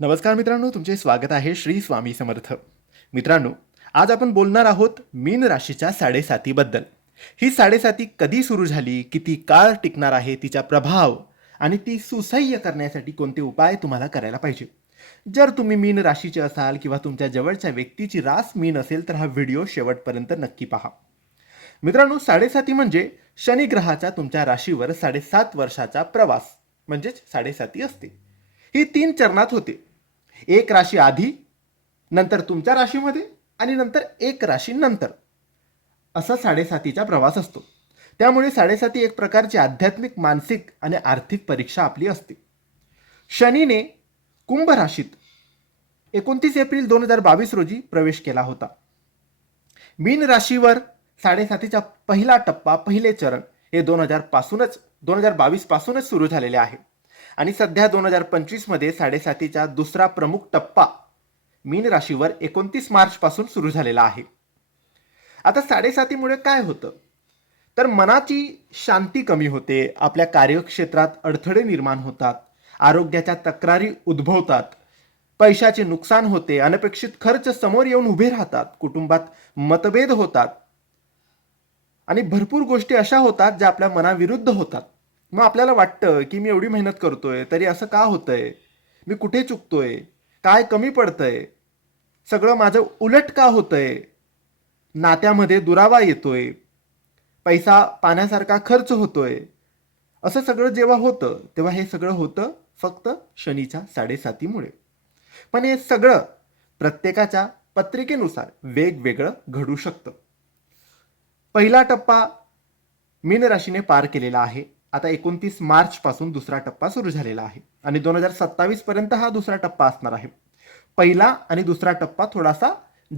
नमस्कार मित्रांनो तुमचे स्वागत आहे श्री स्वामी समर्थ. मित्रांनो आज आपण बोलणार आहोत मीन राशीच्या साडेसातीबद्दल. ही साडेसाती कधी सुरू झाली किती काळ टिकणार आहे तिचा प्रभाव आणि ती सुसह्य करण्यासाठी कोणते उपाय तुम्हाला करायला पाहिजे? जर तुम्ही मीन राशीचे असाल किंवा तुमच्या जवळच्या व्यक्तीची रास मीन असेल तर हा व्हिडिओ शेवटपर्यंत नक्की पहा. मित्रांनो साडेसाती म्हणजे शनिग्रहाचा तुमच्या राशीवर साडेसात वर्षाचा प्रवास म्हणजेच साडेसाती असते. ही तीन चरणात होते. एक राशी आधी नंतर तुमच्या राशीमध्ये आणि नंतर एक राशी नंतर. असा साडेसातीचा प्रवास असतो. त्यामुळे साडेसाती एक प्रकारची आध्यात्मिक मानसिक आणि आर्थिक परीक्षा आपली असते. शनीने कुंभ राशीत एकोणतीस एप्रिल दोन हजार बावीस रोजी प्रवेश केला होता. मीन राशीवर साडेसातीचा पहिला टप्पा पहिले चरण हे दोन हजार पासूनच दोन हजार बावीस पासूनच सुरू झालेले आहे. आणि सध्या दोन हजार पंचवीसमध्ये साडेसातीचा दुसरा प्रमुख टप्पा मीन राशीवर एकोणतीस मार्च पासून सुरू झालेला आहे. आता साडेसातीमुळे काय होतं? तर मनाची शांती कमी होते आपल्या कार्यक्षेत्रात अडथळे निर्माण होतात आरोग्याच्या तक्रारी उद्भवतात पैशाचे नुकसान होते अनपेक्षित खर्च समोर येऊन उभे राहतात कुटुंबात मतभेद होतात आणि भरपूर गोष्टी अशा होतात ज्या आपल्या मनाविरुद्ध होतात. मग आपल्याला वाटतं की मी एवढी मेहनत करतोय तरी असं का होतंय? मी कुठे चुकतोय? काय कमी पडतंय? सगळं माझं उलट का होतंय? नात्यामध्ये दुरावा येतोय. पैसा पाण्यासारखा खर्च होतोय. असं सगळं जेव्हा होतं तेव्हा हे सगळं होतं फक्त शनीच्या साडेसातीमुळे. पण हे सगळं प्रत्येकाच्या पत्रिकेनुसार वेगवेगळं घडू शकतं. पहिला टप्पा मीन राशीने पार केलेला आहे. आता एकोणतीस मार्च पासून दुसरा टप्पा सुरू झालेला आहे. आणि दोन हजार सत्तावीस पर्यंत हा दुसरा टप्पा असणार आहे. पहिला आणि दुसरा टप्पा थोडासा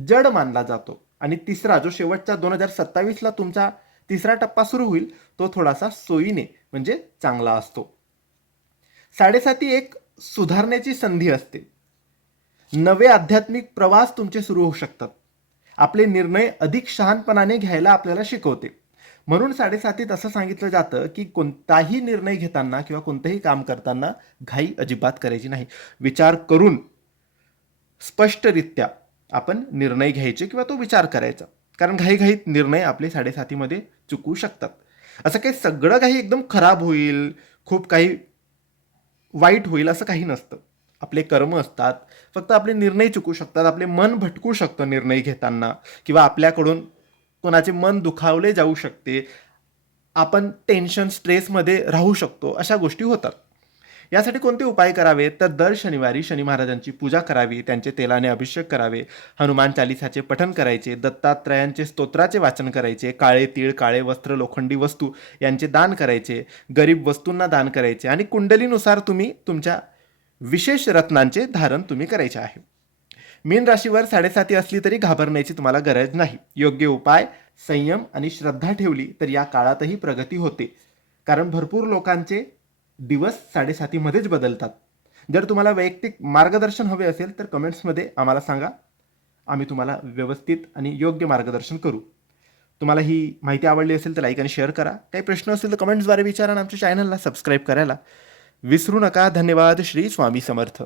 जड मानला जातो. आणि तिसरा जो शेवटचा दोन हजार सत्तावीसला तुमचा तिसरा टप्पा सुरू होईल तो थोडासा सोयीने म्हणजे चांगला असतो. साडेसाती एक सुधारण्याची संधी असते. नवे आध्यात्मिक प्रवास तुमचे सुरू होऊ शकतात. आपले निर्णय अधिक शहाणपणाने घ्यायला आपल्याला शिकवते. म्हणून साडेसातीत असं सांगितलं जातं की कोणताही निर्णय घेताना किंवा कोणतंही काम करताना घाई अजिबात करायची नाही. विचार करून स्पष्टरित्या आपण निर्णय घ्यायचे किंवा तो विचार करायचा. कारण घाईघाईत निर्णय आपले साडेसातीमध्ये चुकू शकतात. असं काही सगळं काही एकदम खराब होईल खूप काही वाईट होईल असं काही नसतं. आपले कर्म असतात फक्त आपले निर्णय चुकू शकतात आपले मन भटकू शकतं निर्णय घेताना किंवा आपल्याकडून कोणाचे मन दुखावले जाऊ शकते. आपण टेन्शन स्ट्रेसमध्ये राहू शकतो. अशा गोष्टी होतात. यासाठी कोणते उपाय करावे? तर दर शनिवारी शनी महाराजांची पूजा करावी त्यांचे तेलाने अभिषेक करावे हनुमान चालिसाचे पठण करायचे दत्तात्रयांचे स्तोत्राचे वाचन करायचे काळे तीळ काळे वस्त्र लोखंडी वस्तू यांचे दान करायचे गरीब वस्तूंना दान करायचे आणि कुंडलीनुसार तुम्ही तुमच्या विशेष रत्नांचे धारण तुम्ही करायचे आहे. मीन राशीवर साडेसाती असली तरी घाबरण्याची तुम्हाला गरज नाही. योग्य उपाय संयम आणि श्रद्धा ठेवली तर या काळातही प्रगती होते. कारण भरपूर लोकांचे दिवस साडेसातीमध्येच बदलतात. जर तुम्हाला वैयक्तिक मार्गदर्शन हवे असेल तर कमेंट्समध्ये आम्हाला सांगा. आम्ही तुम्हाला व्यवस्थित आणि योग्य मार्गदर्शन करू. तुम्हाला ही माहिती आवडली असेल तर लाईक आणि शेअर करा. काही प्रश्न असतील तर कमेंट्सद्वारे विचारा आणि आमच्या चॅनलला सबस्क्राईब करायला विसरू नका. धन्यवाद. श्री स्वामी समर्थ.